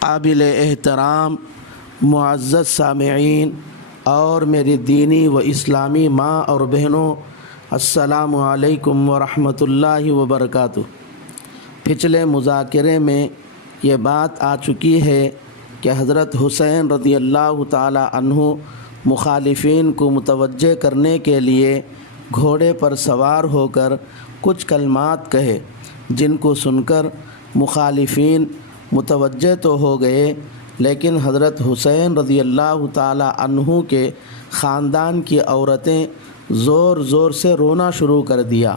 قابل احترام معزز سامعین اور میری دینی و اسلامی ماں اور بہنوں، السلام علیکم ورحمۃ اللہ وبرکاتہ۔ پچھلے مذاکرے میں یہ بات آ چکی ہے کہ حضرت حسین رضی اللہ تعالی عنہ مخالفین کو متوجہ کرنے کے لیے گھوڑے پر سوار ہو کر کچھ کلمات کہے، جن کو سن کر مخالفین متوجہ تو ہو گئے، لیکن حضرت حسین رضی اللہ تعالی عنہ کے خاندان کی عورتیں زور زور سے رونا شروع کر دیا،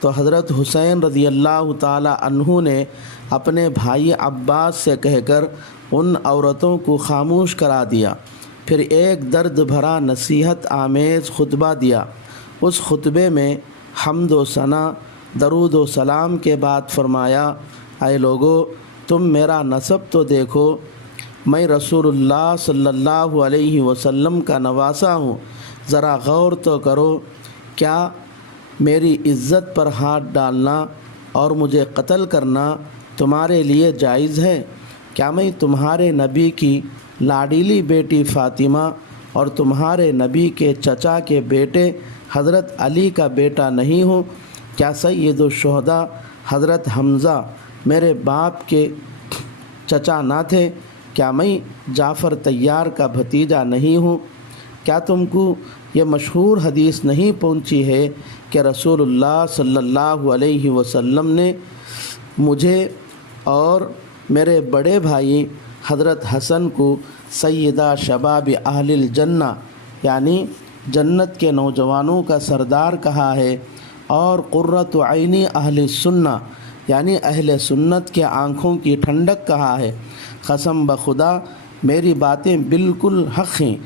تو حضرت حسین رضی اللہ تعالی عنہ نے اپنے بھائی عباس سے کہہ کر ان عورتوں کو خاموش کرا دیا۔ پھر ایک درد بھرا نصیحت آمیز خطبہ دیا۔ اس خطبے میں حمد و ثنا، درود و سلام کے بعد فرمایا، اے لوگو، تم میرا نسب تو دیکھو، میں رسول اللہ صلی اللہ علیہ وسلم کا نواسا ہوں، ذرا غور تو کرو، کیا میری عزت پر ہاتھ ڈالنا اور مجھے قتل کرنا تمہارے لیے جائز ہے؟ کیا میں تمہارے نبی کی لاڈیلی بیٹی فاطمہ اور تمہارے نبی کے چچا کے بیٹے حضرت علی کا بیٹا نہیں ہوں؟ کیا سید الشہداء حضرت حمزہ میرے باپ کے چچا نہ تھے؟ کیا میں جعفر طیار کا بھتیجا نہیں ہوں؟ کیا تم کو یہ مشہور حدیث نہیں پہنچی ہے کہ رسول اللہ صلی اللہ علیہ وسلم نے مجھے اور میرے بڑے بھائی حضرت حسن کو سیدہ شباب اہل الجنہ یعنی جنت کے نوجوانوں کا سردار کہا ہے، اور قرۃ عینی اہل سنہ یعنی اہل سنت کے آنکھوں کی ٹھنڈک کہا ہے؟ قسم بخدا میری باتیں بالکل حق ہیں۔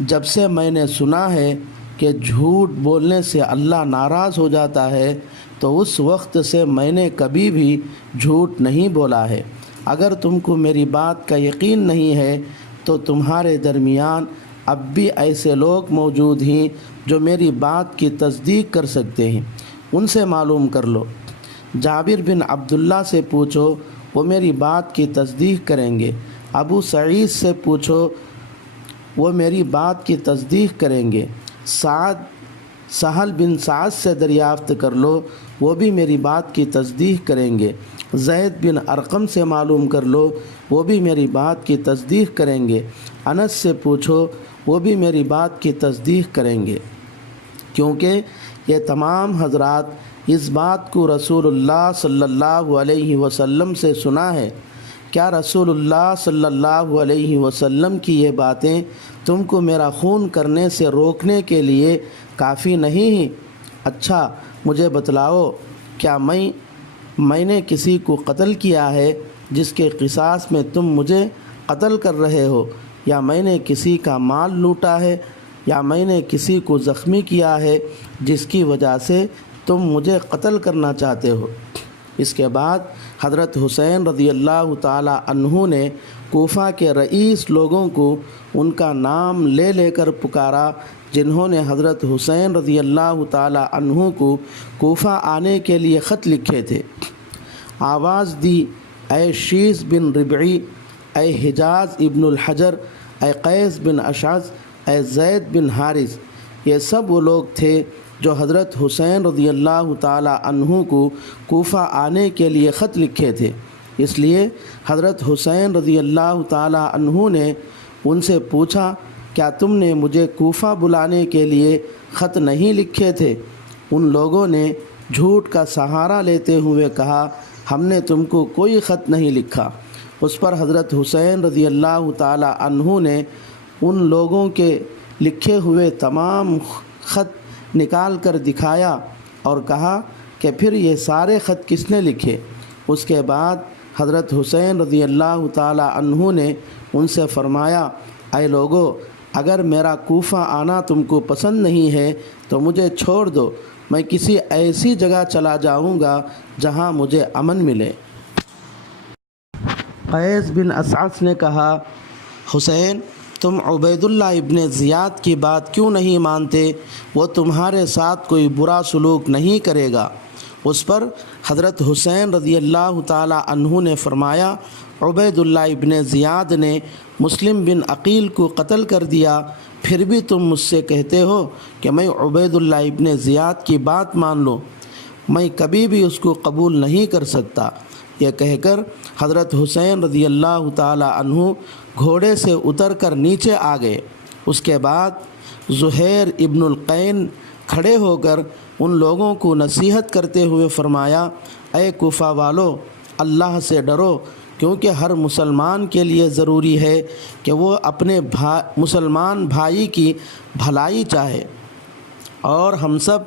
جب سے میں نے سنا ہے کہ جھوٹ بولنے سے اللہ ناراض ہو جاتا ہے، تو اس وقت سے میں نے کبھی بھی جھوٹ نہیں بولا ہے۔ اگر تم کو میری بات کا یقین نہیں ہے تو تمہارے درمیان اب بھی ایسے لوگ موجود ہیں جو میری بات کی تصدیق کر سکتے ہیں، ان سے معلوم کر لو۔ جابر بن عبداللہ سے پوچھو، وہ میری بات کی تصدیق کریں گے۔ ابو سعید سے پوچھو، وہ میری بات کی تصدیق کریں گے۔ سہل بن سعد سے دریافت کر لو، وہ بھی میری بات کی تصدیق کریں گے۔ زید بن ارقم سے معلوم کر لو، وہ بھی میری بات کی تصدیق کریں گے۔ انس سے پوچھو، وہ بھی میری بات کی تصدیق کریں گے، کیونکہ یہ تمام حضرات اس بات کو رسول اللہ صلی اللہ علیہ وسلم سے سنا ہے۔ کیا رسول اللہ صلی اللہ علیہ وسلم کی یہ باتیں تم کو میرا خون کرنے سے روکنے کے لیے کافی نہیں ہیں؟ اچھا مجھے بتلاؤ، کیا میں نے کسی کو قتل کیا ہے جس کے قصاص میں تم مجھے قتل کر رہے ہو، یا میں نے کسی کا مال لوٹا ہے، یا میں نے کسی کو زخمی کیا ہے جس کی وجہ سے تم مجھے قتل کرنا چاہتے ہو؟ اس کے بعد حضرت حسین رضی اللہ تعالی عنہ نے کوفہ کے رئیس لوگوں کو ان کا نام لے لے کر پکارا، جنہوں نے حضرت حسین رضی اللہ تعالی عنہ کو کوفہ آنے کے لیے خط لکھے تھے۔ آواز دی، اے شیس بن ربعی، اے حجاز ابن الحجر، اے قیس بن اشعث، اے زید بن حارث۔ یہ سب وہ لوگ تھے جو حضرت حسین رضی اللہ تعالی عنہ کو کوفہ آنے کے لیے خط لکھے تھے۔ اس لیے حضرت حسین رضی اللہ تعالی عنہ نے ان سے پوچھا، کیا تم نے مجھے کوفہ بلانے کے لیے خط نہیں لکھے تھے؟ ان لوگوں نے جھوٹ کا سہارا لیتے ہوئے کہا، ہم نے تم کو کوئی خط نہیں لکھا۔ اس پر حضرت حسین رضی اللہ تعالی عنہ نے ان لوگوں کے لکھے ہوئے تمام خط نکال کر دکھایا اور کہا کہ پھر یہ سارے خط کس نے لکھے؟ اس کے بعد حضرت حسین رضی اللہ تعالی عنہ نے ان سے فرمایا، اے لوگو، اگر میرا کوفہ آنا تم کو پسند نہیں ہے تو مجھے چھوڑ دو، میں کسی ایسی جگہ چلا جاؤں گا جہاں مجھے امن ملے۔ قیس بن اشعث نے کہا، حسین، تم عبید اللہ ابن زیاد کی بات کیوں نہیں مانتے؟ وہ تمہارے ساتھ کوئی برا سلوک نہیں کرے گا۔ اس پر حضرت حسین رضی اللہ تعالی عنہ نے فرمایا عبید اللہ ابن زیاد نے مسلم بن عقیل کو قتل کر دیا، پھر بھی تم مجھ سے کہتے ہو کہ میں عبید اللہ ابن زیاد کی بات مان لوں، میں کبھی بھی اس کو قبول نہیں کر سکتا۔ یہ کہہ کر حضرت حسین رضی اللہ تعالی عنہ گھوڑے سے اتر کر نیچے آ گئے۔ اس کے بعد زہیر ابن القین کھڑے ہو کر ان لوگوں کو نصیحت کرتے ہوئے فرمایا، اے کوفہ والو، اللہ سے ڈرو، کیونکہ ہر مسلمان کے لیے ضروری ہے کہ وہ اپنے مسلمان بھائی کی بھلائی چاہے، اور ہم سب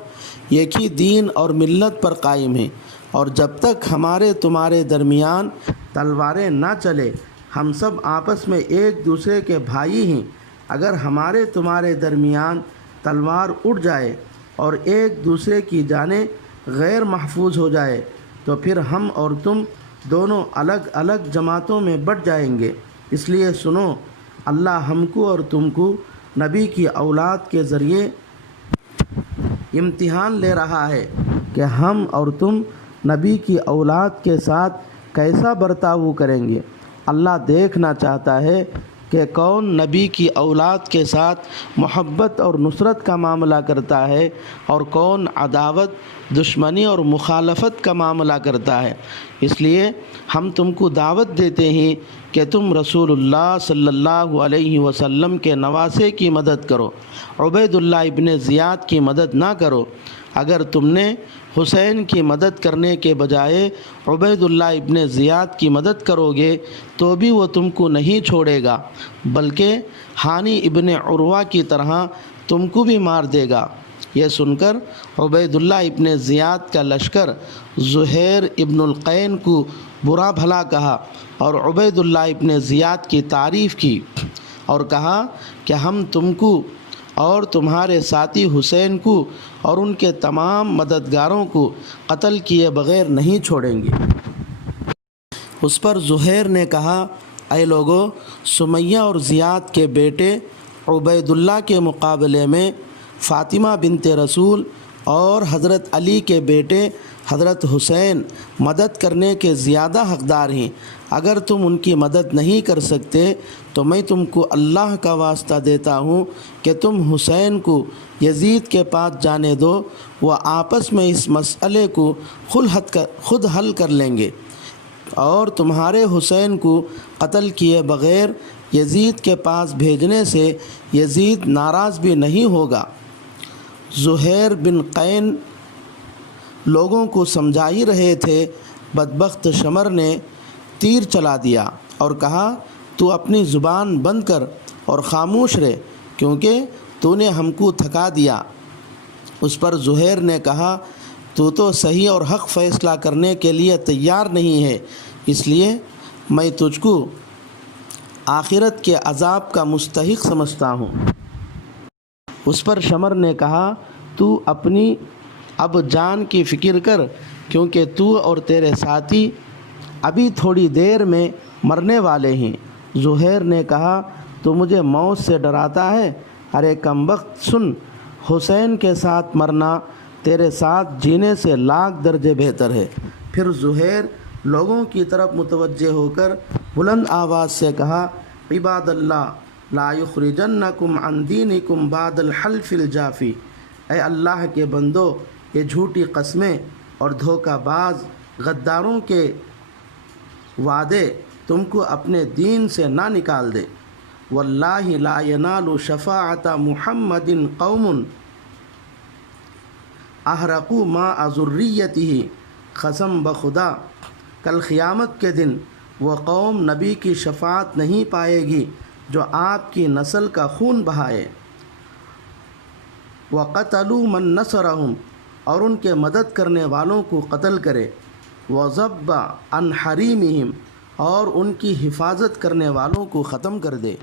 ایک ہی دین اور ملت پر قائم ہیں، اور جب تک ہمارے تمہارے درمیان تلواریں نہ چلے ہم سب آپس میں ایک دوسرے کے بھائی ہیں۔ اگر ہمارے تمہارے درمیان تلوار اٹھ جائے اور ایک دوسرے کی جانیں غیر محفوظ ہو جائے تو پھر ہم اور تم دونوں الگ الگ جماعتوں میں بٹ جائیں گے۔ اس لیے سنو، اللہ ہم کو اور تم کو نبی کی اولاد کے ذریعے امتحان لے رہا ہے کہ ہم اور تم نبی کی اولاد کے ساتھ کیسا برتاؤ کریں گے۔ اللہ دیکھنا چاہتا ہے کہ کون نبی کی اولاد کے ساتھ محبت اور نصرت کا معاملہ کرتا ہے اور کون عداوت، دشمنی اور مخالفت کا معاملہ کرتا ہے۔ اس لیے ہم تم کو دعوت دیتے ہیں کہ تم رسول اللہ صلی اللہ علیہ وسلم کے نواسے کی مدد کرو، عبید اللہ ابن زیاد کی مدد نہ کرو۔ اگر تم نے حسین کی مدد کرنے کے بجائے عبید اللہ ابن زیاد کی مدد کرو گے تو بھی وہ تم کو نہیں چھوڑے گا، بلکہ ہانی ابن عروہ کی طرح تم کو بھی مار دے گا۔ یہ سن کر عبید اللہ ابن زیاد کا لشکر زہیر ابن القین کو برا بھلا کہا اور عبید اللہ ابن زیاد کی تعریف کی اور کہا کہ ہم تم کو اور تمہارے ساتھی حسین کو اور ان کے تمام مددگاروں کو قتل کیے بغیر نہیں چھوڑیں گے۔ اس پر زہیر نے کہا، اے لوگو، سمیہ اور زیاد کے بیٹے عبید اللہ کے مقابلے میں فاطمہ بنت رسول اور حضرت علی کے بیٹے حضرت حسین مدد کرنے کے زیادہ حقدار ہیں۔ اگر تم ان کی مدد نہیں کر سکتے تو میں تم کو اللہ کا واسطہ دیتا ہوں کہ تم حسین کو یزید کے پاس جانے دو، وہ آپس میں اس مسئلے کو خود حل کر لیں گے، اور تمہارے حسین کو قتل کیے بغیر یزید کے پاس بھیجنے سے یزید ناراض بھی نہیں ہوگا۔ زہیر بن قین لوگوں کو سمجھا ہی رہے تھے، بدبخت شمر نے تیر چلا دیا اور کہا، تو اپنی زبان بند کر اور خاموش رہ، کیونکہ تو نے ہم کو تھکا دیا۔ اس پر زہیر نے کہا، تو صحیح اور حق فیصلہ کرنے کے لیے تیار نہیں ہے، اس لیے میں تجھ کو آخرت کے عذاب کا مستحق سمجھتا ہوں۔ اس پر شمر نے کہا، تو اپنی اب جان کی فکر کر، کیونکہ تو اور تیرے ساتھی ابھی تھوڑی دیر میں مرنے والے ہیں۔ زہیر نے کہا، تو مجھے موت سے ڈراتا ہے؟ ارے کمبخت، سن، حسین کے ساتھ مرنا تیرے ساتھ جینے سے لاکھ درجے بہتر ہے۔ پھر زہیر لوگوں کی طرف متوجہ ہو کر بلند آواز سے کہا، عباد اللہ، لا یخرجنکم عن دینکم بعد الحلف الجافی، اے اللہ کے بندو، یہ جھوٹی قسمیں اور دھوکہ باز غداروں کے وعدے تم کو اپنے دین سے نہ نکال دے۔ واللہ لا ینال شفاعت محمد قوم احرقوا ماء ذریتہ، قسم بخدا کل قیامت کے دن وہ قوم نبی کی شفاعت نہیں پائے گی جو آپ کی نسل کا خون بہائے۔ وقتلوا من نصرہم، اور ان کے مدد کرنے والوں کو قتل کرے۔ وَذَبَّ عَنْ حَرِيمِهِمْ، اور ان کی حفاظت کرنے والوں کو ختم کر دے۔